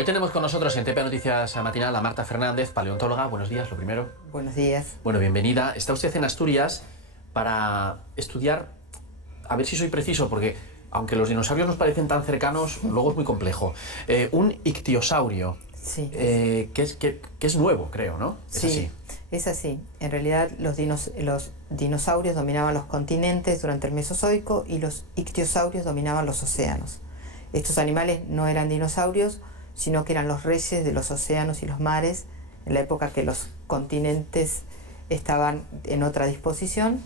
Hoy tenemos con nosotros en TPA Noticias Matinal a Marta Fernández, paleontóloga. Buenos días, lo primero. Buenos días. Bueno, bienvenida. Está usted en Asturias para estudiar, a ver si soy preciso, porque aunque los dinosaurios nos parecen tan cercanos, luego es muy complejo. Un ictiosaurio, Sí. que es nuevo, creo, ¿no? ¿Es Sí, así? es así. En realidad los dinosaurios dominaban los continentes durante el Mesozoico y los ictiosaurios dominaban los océanos. Estos animales no eran dinosaurios, sino que eran los reyes de los océanos y los mares en la época que los continentes estaban en otra disposición,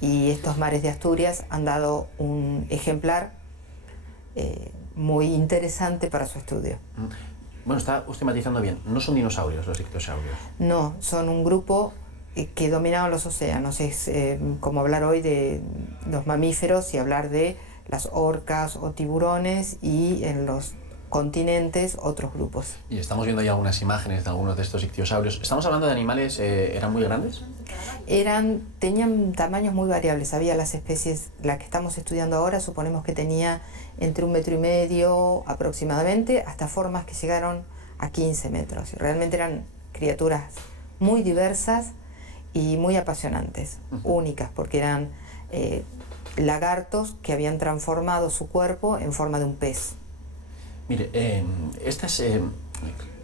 y estos mares de Asturias han dado un ejemplar muy interesante para su estudio. Bueno, está usted matizando bien. No son dinosaurios los ictiosaurios. No, son un grupo que dominaban los océanos. Es como hablar hoy de los mamíferos y hablar de las orcas o tiburones, y en los continentes otros grupos. Y estamos viendo ya algunas imágenes de algunos de estos ictiosaurios. ¿Estamos hablando de animales, eran muy grandes? Tenían tamaños muy variables. Había las especies, la que estamos estudiando ahora, suponemos que tenía entre 1,5 metros aproximadamente, hasta formas que llegaron a 15 metros. Realmente eran criaturas muy diversas y muy apasionantes, únicas, porque eran lagartos que habían transformado su cuerpo en forma de un pez. Mire, esta es,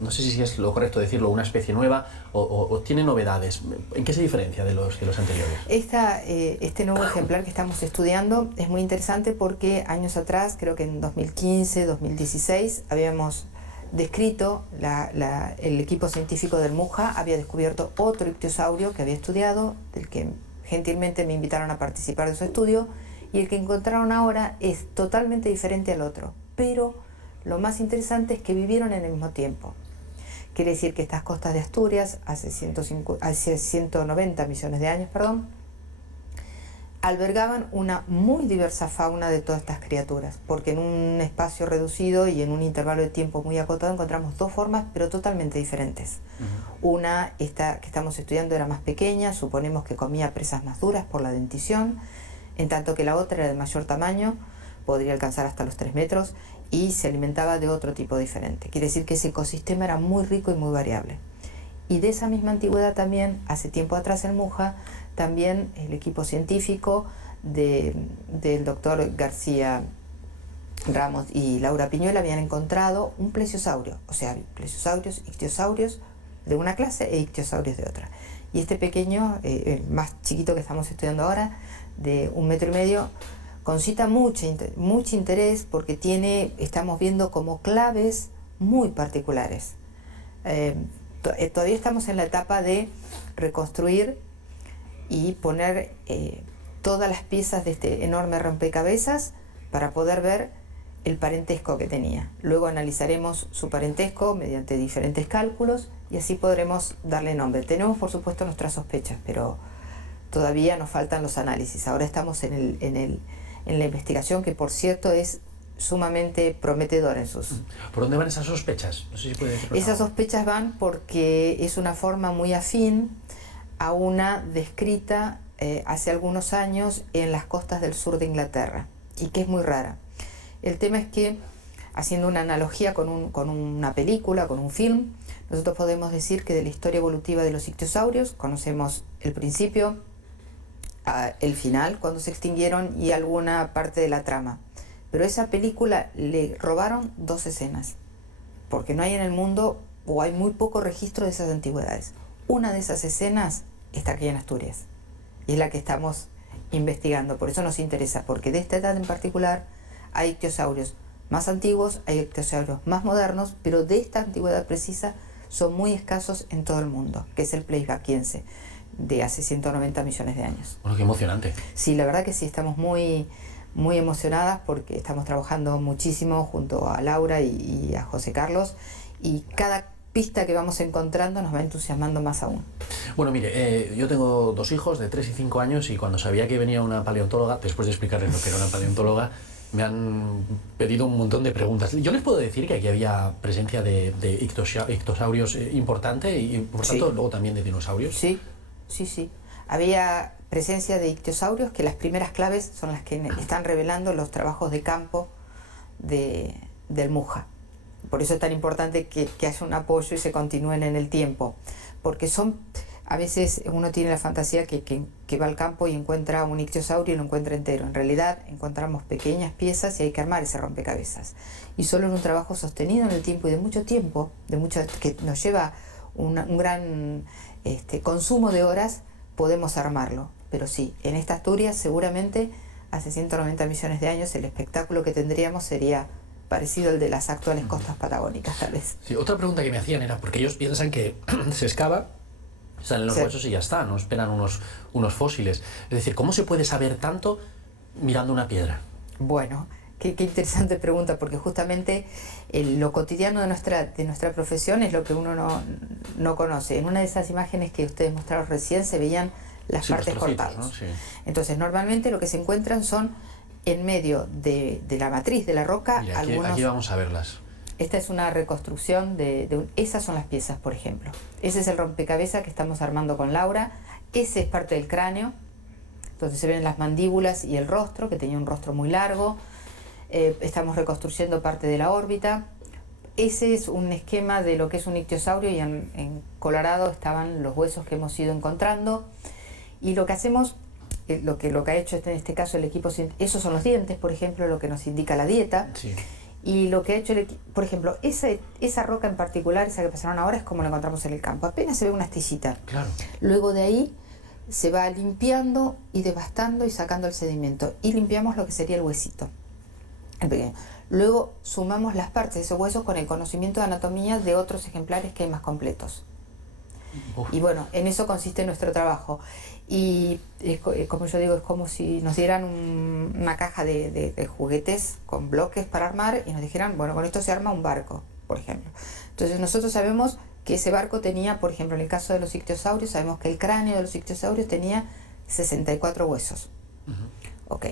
no sé si es lo correcto decirlo, una especie nueva o tiene novedades. ¿En qué se diferencia de los anteriores? Este nuevo ejemplar que estamos estudiando es muy interesante porque años atrás, creo que en 2015, 2016, habíamos descrito, el equipo científico del MUJA había descubierto otro ictiosaurio que había estudiado, del que gentilmente me invitaron a participar de su estudio, y el que encontraron ahora es totalmente diferente al otro, pero lo más interesante es que vivieron en el mismo tiempo. Quiere decir que estas costas de Asturias, hace 190 millones de años, albergaban una muy diversa fauna de todas estas criaturas, porque en un espacio reducido y en un intervalo de tiempo muy acotado encontramos dos formas, pero totalmente diferentes. Una, esta que estamos estudiando, era más pequeña, suponemos que comía presas más duras por la dentición, en tanto que la otra era de mayor tamaño, podría alcanzar hasta los 3 metros, y se alimentaba de otro tipo diferente. Quiere decir que ese ecosistema era muy rico y muy variable. Y de esa misma antigüedad también, hace tiempo atrás en MUJA, también el equipo científico del doctor García Ramos y Laura Piñuela habían encontrado un plesiosaurio, o sea, plesiosaurios, ictiosaurios de una clase e ictiosaurios de otra. Y este pequeño, el más chiquito que estamos estudiando ahora, de 1,5 metros, concita mucho interés porque estamos viendo como claves muy particulares. Todavía estamos en la etapa de reconstruir y poner todas las piezas de este enorme rompecabezas para poder ver el parentesco que tenía. Luego analizaremos su parentesco mediante diferentes cálculos y así podremos darle nombre. Tenemos, por supuesto, nuestras sospechas, pero todavía nos faltan los análisis. Ahora estamos en la investigación, que por cierto es sumamente prometedora en sus... ¿Por dónde van esas sospechas? No sé si puede decirlo. Esas sospechas van porque es una forma muy afín a una descrita hace algunos años en las costas del sur de Inglaterra, y que es muy rara. El tema es que, haciendo una analogía con una película, con un film, nosotros podemos decir que de la historia evolutiva de los ictiosaurios conocemos el principio, el final, cuando se extinguieron, y alguna parte de la trama. Pero a esa película le robaron 2 escenas, porque no hay en el mundo, o hay muy poco registro de esas antigüedades. Una de esas escenas está aquí en Asturias, y es la que estamos investigando. Por eso nos interesa, porque de esta edad en particular hay ictiosaurios más antiguos, hay ictiosaurios más modernos, pero de esta antigüedad precisa son muy escasos en todo el mundo, que es el Pleistoceno, de hace 190 millones de años. Bueno, qué emocionante. Sí, la verdad que sí, estamos muy emocionadas porque estamos trabajando muchísimo junto a Laura y a José Carlos, y cada pista que vamos encontrando nos va entusiasmando más aún. Bueno, mire, yo tengo 2 hijos de 3 y 5 años, y cuando sabía que venía una paleontóloga, después de explicarles lo que era una paleontóloga, me han pedido un montón de preguntas. Yo les puedo decir que aquí había presencia de ictosaurios importante, y por tanto luego también de dinosaurios. Sí. Había presencia de ictiosaurios, que las primeras claves son las que están revelando los trabajos de campo del MUJA. Por eso es tan importante que haya un apoyo y se continúen en el tiempo, porque a veces uno tiene la fantasía que va al campo y encuentra un ictiosaurio y lo encuentra entero. En realidad encontramos pequeñas piezas y hay que armar ese rompecabezas. Y solo en un trabajo sostenido en el tiempo y de mucho tiempo, que nos lleva un gran consumo de horas, podemos armarlo. Pero sí, en esta Asturias seguramente hace 190 millones de años el espectáculo que tendríamos sería parecido al de las actuales costas patagónicas, tal vez. Sí, otra pregunta que me hacían era, porque ellos piensan que se excava, salen los huesos y ya está, no esperan unos fósiles. Es decir, ¿cómo se puede saber tanto mirando una piedra? Bueno, qué interesante pregunta, porque justamente lo cotidiano de nuestra profesión es lo que uno no conoce. En una de esas imágenes que ustedes mostraron recién se veían las partes cortadas, ¿no? Sí. Entonces, normalmente lo que se encuentran son en medio de la matriz de la roca. Mira, aquí vamos a verlas. Esta es una reconstrucción esas son las piezas, por ejemplo. Ese es el rompecabezas que estamos armando con Laura. Ese es parte del cráneo. Entonces se ven las mandíbulas y el rostro, que tenía un rostro muy largo. Estamos reconstruyendo parte de la órbita. Ese es un esquema de lo que es un ictiosaurio y en Colorado estaban los huesos que hemos ido encontrando. Y lo que hacemos, lo que ha hecho en este caso el equipo, esos son los dientes, por ejemplo, lo que nos indica la dieta. Sí. Y lo que ha hecho por ejemplo, esa roca en particular, esa que pasaron ahora, es como la encontramos en el campo. Apenas se ve una astillita. Claro. Luego de ahí se va limpiando y devastando y sacando el sedimento. Y limpiamos lo que sería el huesito. El pequeño. Luego sumamos las partes de esos huesos con el conocimiento de anatomía de otros ejemplares que hay más completos. Uf. Y bueno, en eso consiste nuestro trabajo. Y como yo digo, es como si nos dieran una caja de juguetes con bloques para armar y nos dijeran, bueno, con esto se arma un barco, por ejemplo. Entonces nosotros sabemos que ese barco tenía, por ejemplo, en el caso de los ictiosaurios, sabemos que el cráneo de los ictiosaurios tenía 64 huesos. Ok,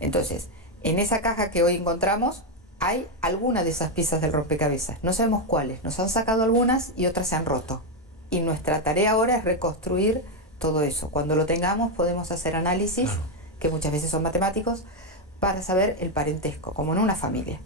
entonces, en esa caja que hoy encontramos hay algunas de esas piezas del rompecabezas. No sabemos cuáles, nos han sacado algunas y otras se han roto. Y nuestra tarea ahora es reconstruir todo eso. Cuando lo tengamos podemos hacer análisis, claro, que muchas veces son matemáticos, para saber el parentesco, como en una familia.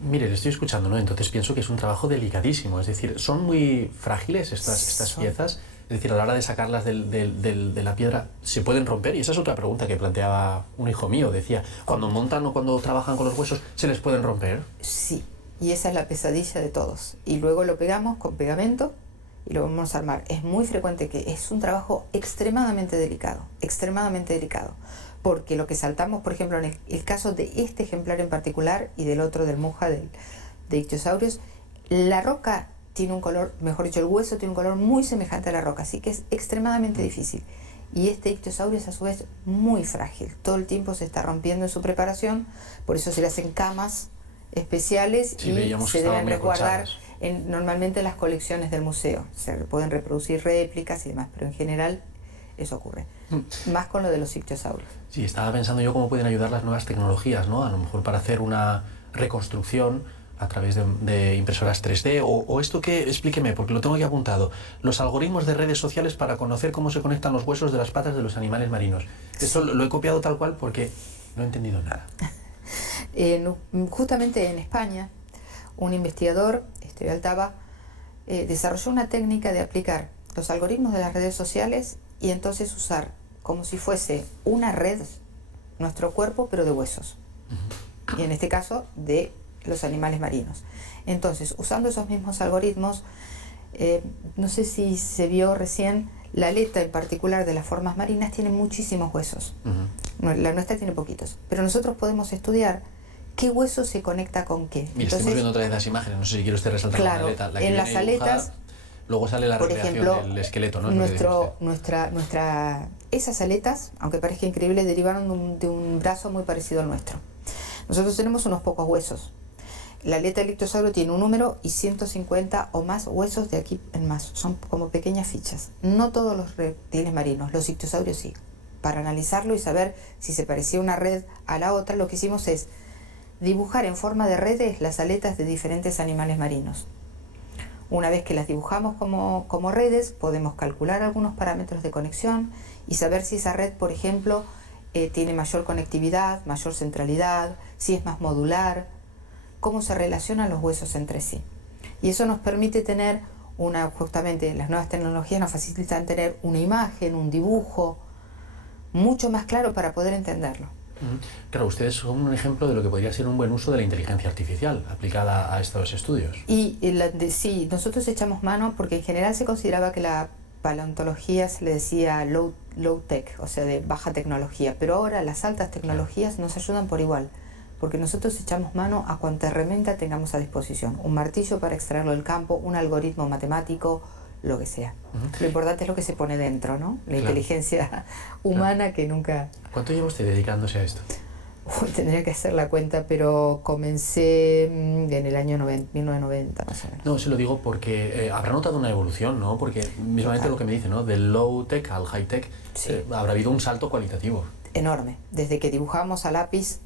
Mire, le estoy escuchando, ¿no? Entonces pienso que es un trabajo delicadísimo, es decir, son muy frágiles estas piezas, es decir, a la hora de sacarlas de la piedra, ¿se pueden romper? Y esa es otra pregunta que planteaba un hijo mío, decía, cuando montan o cuando trabajan con los huesos, ¿se les pueden romper? Sí, y esa es la pesadilla de todos. Y luego lo pegamos con pegamento y lo vamos a armar. Es muy frecuente que es un trabajo extremadamente delicado, porque lo que saltamos, por ejemplo, en el caso de este ejemplar en particular y del otro del Muja, de ictiosaurios, la roca tiene un color, mejor dicho, el hueso tiene un color muy semejante a la roca, así que es extremadamente difícil. Y este ictiosaurio es a su vez muy frágil, todo el tiempo se está rompiendo en su preparación, por eso se le hacen camas especiales, sí, y se deben resguardar normalmente en las colecciones del museo. Se pueden reproducir réplicas y demás, pero en general eso ocurre. Más con lo de los ictiosaurios. Sí, estaba pensando yo cómo pueden ayudar las nuevas tecnologías, ¿no? A lo mejor para hacer una reconstrucción a través de impresoras 3D o esto que, explíqueme, porque lo tengo aquí apuntado, los algoritmos de redes sociales para conocer cómo se conectan los huesos de las patas de los animales marinos. Esto lo he copiado tal cual porque no he entendido nada. Justamente en España, un investigador, Altaba, desarrolló una técnica de aplicar los algoritmos de las redes sociales y entonces usar como si fuese una red nuestro cuerpo, pero de huesos. Y en este caso de los animales marinos. Entonces, usando esos mismos algoritmos, no sé si se vio recién, la aleta en particular de las formas marinas tiene muchísimos huesos. La nuestra tiene poquitos. Pero nosotros podemos estudiar qué hueso se conecta con qué. Mira, estamos viendo otra vez las imágenes, no sé si quiere usted resaltar, claro, la aleta. La en las aletas, luego sale la recreación del esqueleto, ¿no? Esas aletas, aunque parezca increíble, derivaron de un brazo muy parecido al nuestro. Nosotros tenemos unos pocos huesos. La aleta del ictiosaurio tiene un número y 150 o más huesos de aquí en más. Son como pequeñas fichas. No todos los reptiles marinos, los ictiosaurios sí. Para analizarlo y saber si se parecía una red a la otra, lo que hicimos es dibujar en forma de redes las aletas de diferentes animales marinos. Una vez que las dibujamos como redes, podemos calcular algunos parámetros de conexión y saber si esa red, por ejemplo, tiene mayor conectividad, mayor centralidad, si es más modular. cómo se relacionan los huesos entre sí. Y eso nos permite tener justamente las nuevas tecnologías nos facilitan tener una imagen, un dibujo mucho más claro para poder entenderlo. Claro, ustedes son un ejemplo de lo que podría ser un buen uso de la inteligencia artificial aplicada a estos estudios. Sí, nosotros echamos mano porque en general se consideraba que la paleontología se le decía low tech, o sea, de baja tecnología, pero ahora las altas tecnologías nos ayudan por igual, porque nosotros echamos mano a cuanta herramienta tengamos a disposición, un martillo para extraerlo del campo, un algoritmo matemático, lo que sea. Lo importante es lo que se pone dentro, ¿no? La inteligencia humana que nunca... ¿Cuánto lleva usted dedicándose a esto? Tendría que hacer la cuenta, pero comencé en el año 1990, más o menos. No, se lo digo porque habrá notado una evolución, ¿no? Porque mismamente lo que me dice, ¿no? Del low tech al high tech, habrá habido un salto cualitativo. Enorme. Desde que dibujábamos a lápiz,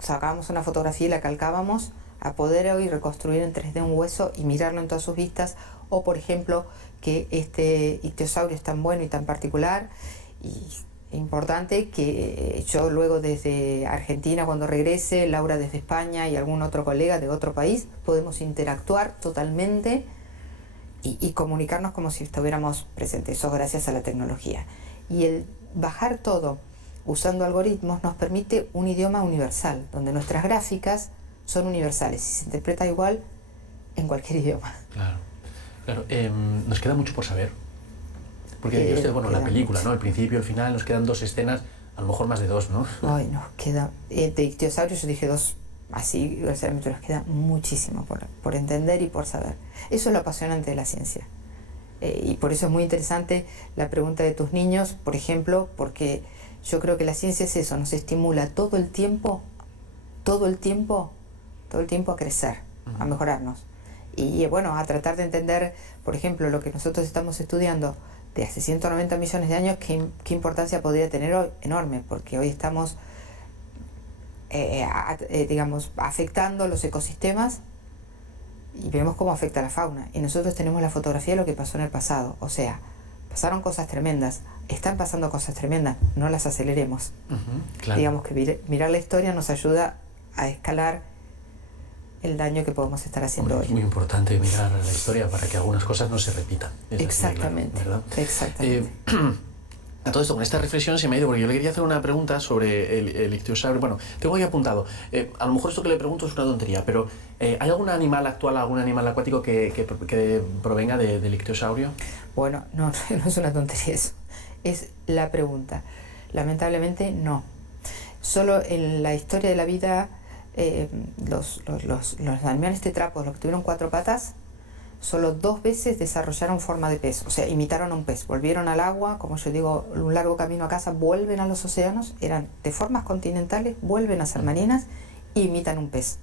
sacábamos una fotografía y la calcábamos, a poder hoy reconstruir en 3D un hueso y mirarlo en todas sus vistas, o por ejemplo, que este ictiosaurio es tan bueno y tan particular y importante que yo luego desde Argentina cuando regrese, Laura desde España y algún otro colega de otro país, podemos interactuar totalmente y comunicarnos como si estuviéramos presentes. Eso gracias a la tecnología. Y el bajar todo usando algoritmos nos permite un idioma universal, donde nuestras gráficas son universales y se interpreta igual en cualquier idioma. Claro. Claro, nos queda mucho por saber, porque usted, bueno, la película, ¿no? El principio, el final, nos quedan 2 escenas, a lo mejor más de 2, ¿no? Ay, nos queda, de ictiosaurios yo dije 2, así, verdaderamente nos queda muchísimo por entender y por saber. Eso es lo apasionante de la ciencia. Y por eso es muy interesante la pregunta de tus niños, por ejemplo, porque yo creo que la ciencia es eso, nos estimula todo el tiempo a crecer, a mejorarnos. Y bueno, a tratar de entender, por ejemplo, lo que nosotros estamos estudiando de hace 190 millones de años, qué importancia podría tener hoy, enorme, porque hoy estamos, digamos, afectando los ecosistemas y vemos cómo afecta a la fauna. Y nosotros tenemos la fotografía de lo que pasó en el pasado, o sea, pasaron cosas tremendas, están pasando cosas tremendas, no las aceleremos. Claro. Digamos que mirar la historia nos ayuda a escalar el daño que podemos estar haciendo hoy. Es muy importante mirar la historia para que algunas cosas no se repitan. Exactamente, claro, ¿verdad? Exactamente. A todo esto, con esta reflexión se me ha ido, porque yo le quería hacer una pregunta sobre el ictiosaurio. Bueno, tengo ahí apuntado. A lo mejor esto que le pregunto es una tontería, pero ¿hay algún animal actual, algún animal acuático que provenga del ictiosaurio? Bueno, no es una tontería eso. Es la pregunta. Lamentablemente, no. Solo en la historia de la vida, los animales tetrápodos, los que tuvieron 4 patas, solo 2 veces desarrollaron forma de pez, o sea, imitaron a un pez, volvieron al agua, como yo digo, un largo camino a casa, vuelven a los océanos, eran de formas continentales, vuelven a ser marinas e imitan un pez.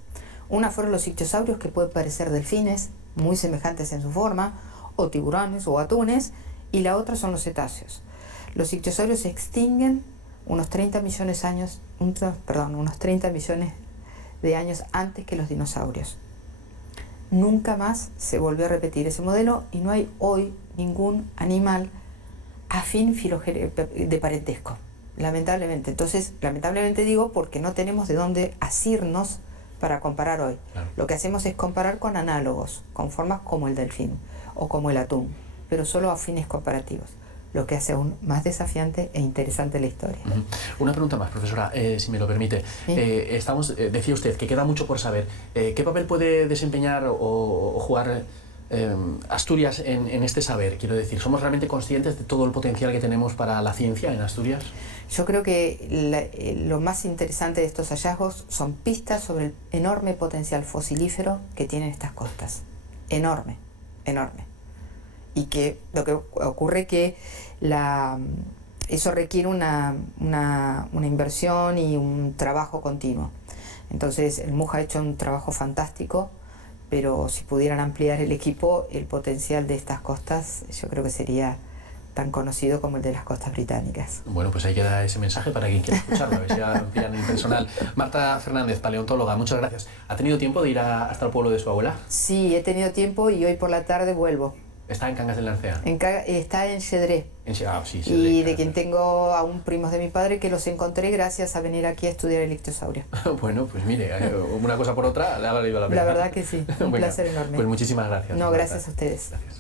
Una fueron los ictiosaurios, que pueden parecer delfines, muy semejantes en su forma, o tiburones o atunes, y la otra son los cetáceos. Los ictiosaurios se extinguen unos 30 millones de años antes que los dinosaurios. Nunca más se volvió a repetir ese modelo y no hay hoy ningún animal afín de parentesco, lamentablemente. Entonces, lamentablemente digo porque no tenemos de dónde asirnos para comparar hoy. Claro. Lo que hacemos es comparar con análogos, con formas como el delfín o como el atún, pero solo a fines comparativos, lo que hace aún más desafiante e interesante la historia. Una pregunta más, profesora, si me lo permite. ¿Sí? Decía usted que queda mucho por saber. ¿Qué papel puede desempeñar o jugar Asturias en este saber? Quiero decir, ¿somos realmente conscientes de todo el potencial que tenemos para la ciencia en Asturias? Yo creo que lo más interesante de estos hallazgos son pistas sobre el enorme potencial fosilífero que tienen estas costas. Enorme, enorme. Y que lo que ocurre que eso requiere una inversión y un trabajo continuo. Entonces el MUJ ha hecho un trabajo fantástico, pero si pudieran ampliar el equipo, el potencial de estas costas yo creo que sería tan conocido como el de las costas británicas. Bueno, pues ahí queda ese mensaje para quien quiera escucharlo, a ver si amplían el personal. Marta Fernández, paleontóloga, muchas gracias. ¿Ha tenido tiempo de ir hasta el pueblo de su abuela? Sí, he tenido tiempo y hoy por la tarde vuelvo. Está en Cangas del Narcea. Está en Cedré. Sí, Y de quien tengo aún primos de mi padre que los encontré gracias a venir aquí a estudiar el ictiosaurio. Bueno, pues mire, una cosa por otra le ha valido la pena. La verdad que sí, un placer enorme. Pues muchísimas gracias. No, gracias a ustedes. Gracias.